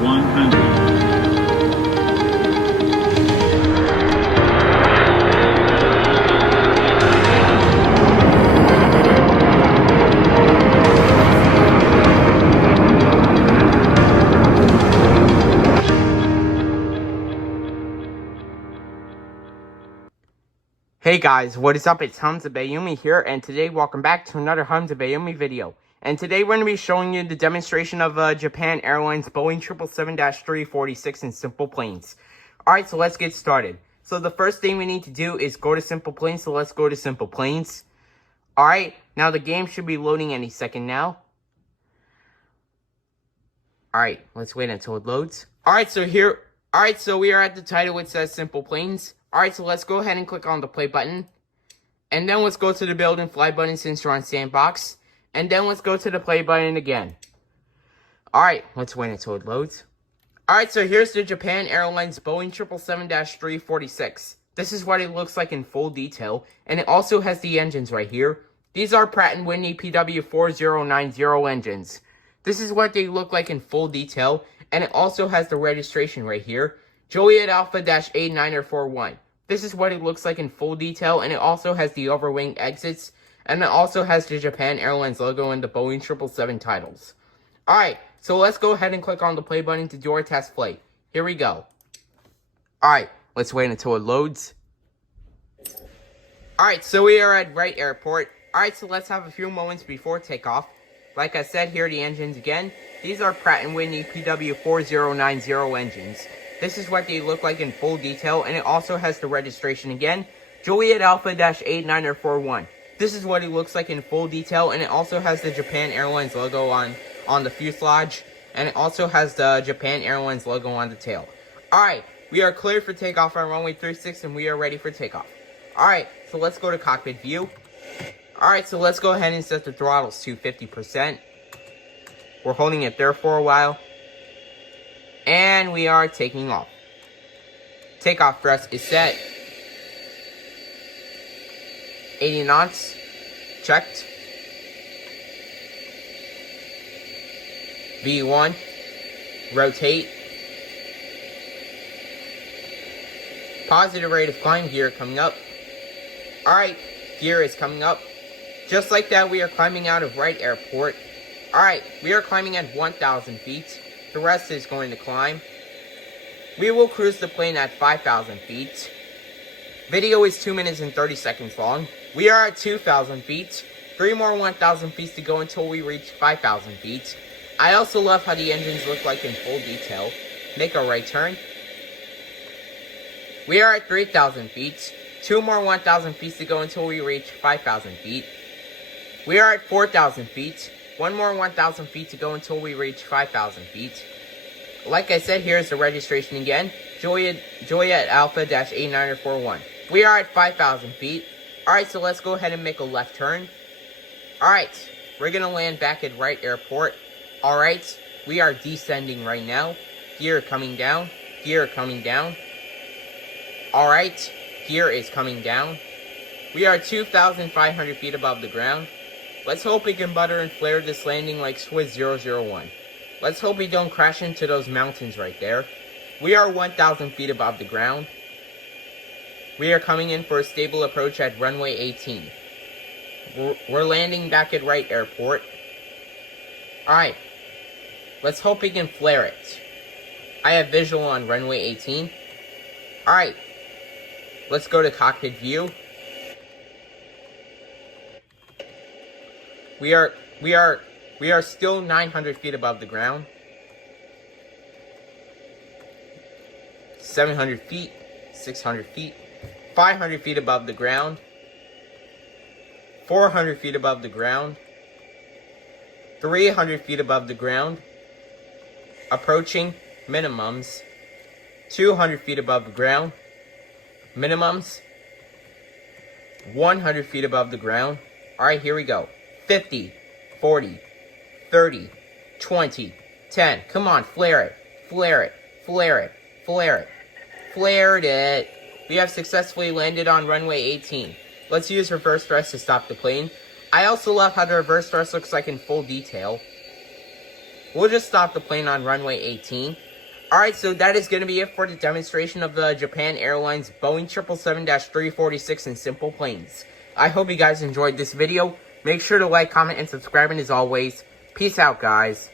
100. Hey guys, what is up? It's Hamza Bayoumi here, and today welcome back to another Hamza Bayoumi video. And today we're going to be showing you the demonstration of Japan Airlines Boeing 777-346 in SimplePlanes. Alright, so let's get started. So the first thing we need to do is go to SimplePlanes, so let's go to SimplePlanes. Alright, now the game should be loading any second now. Alright, let's wait until it loads. Alright, so we are at the title which says SimplePlanes. Alright, so let's go ahead and click on the play button. And then let's go to the build and fly button since we're on sandbox. And then let's go to the play button again. Alright, let's wait until it loads. Alright, so here's the Japan Airlines Boeing 777-346. This is what it looks like in full detail. And it also has the engines right here. These are Pratt & Whitney PW4090 engines. This is what they look like in full detail. And it also has the registration right here. Juliet Alpha-8941. This is what it looks like in full detail, and it also has the overwing exits, and it also has the Japan Airlines logo and the Boeing 777 titles. Alright, so let's go ahead and click on the play button to do our test flight. Here we go. Alright, let's wait until it loads. Alright, so we are at Wright Airport. Alright, so let's have a few moments before takeoff. Like I said, here are the engines again. These are Pratt & Whitney PW4090 engines. This is what they look like in full detail, and it also has the registration again, Juliet Alpha-8941. This is what it looks like in full detail, and it also has the Japan Airlines logo on the fuselage, and it also has the Japan Airlines logo on the tail. Alright, we are cleared for takeoff on runway 36, and we are ready for takeoff. Alright, so let's go to cockpit view. Alright, so let's go ahead and set the throttles to 50%. We're holding it there for a while. And we are taking off. Takeoff thrust is set. 80 knots. Checked. V1. Rotate. Positive rate of climb, gear coming up. Alright, gear is coming up. Just like that, we are climbing out of Wright Airport. Alright, we are climbing at 1,000 feet. The rest is going to climb. We will cruise the plane at 5,000 feet. Video is 2 minutes and 30 seconds long. We are at 2,000 feet. 3 more 1,000 feet to go until we reach 5,000 feet. I also love how the engines look like in full detail. Make a right turn. We are at 3,000 feet. 2 more 1,000 feet to go until we reach 5,000 feet. We are at 4,000 feet. 1 more 1,000 feet to go until we reach 5,000 feet. Like I said, here's the registration again. Juliet Alpha-8941. We are at 5,000 feet. Alright, so let's go ahead and make a left turn. Alright, we're going to land back at Wright Airport. Alright, we are descending right now. Gear coming down. Gear coming down. Alright, gear is coming down. We are 2,500 feet above the ground. Let's hope we can butter and flare this landing like Swiss 001. Let's hope we don't crash into those mountains right there. We are 1,000 feet above the ground. We are coming in for a stable approach at runway 18. We're landing back at Wright Airport. Alright. Let's hope we can flare it. I have visual on runway 18. Alright. Let's go to cockpit view. We are still 900 feet above the ground. 700 feet, 600 feet, 500 feet above the ground, 400 feet above the ground, 300 feet above the ground, approaching minimums, 200 feet above the ground, minimums, 100 feet above the ground. Alright, here we go. 50, 40, 30, 20, 10. Come on, flare it, flare it, flare it, flare it, flared it. We have successfully landed on runway 18. Let's use reverse thrust to stop the plane. I also love how the reverse thrust looks like in full detail. We'll just stop the plane on runway 18. Alright, so that is going to be it for the demonstration of the Japan Airlines Boeing 777-346 and Simple Planes. I hope you guys enjoyed this video. Make sure to like, comment, and subscribe, and as always, peace out, guys.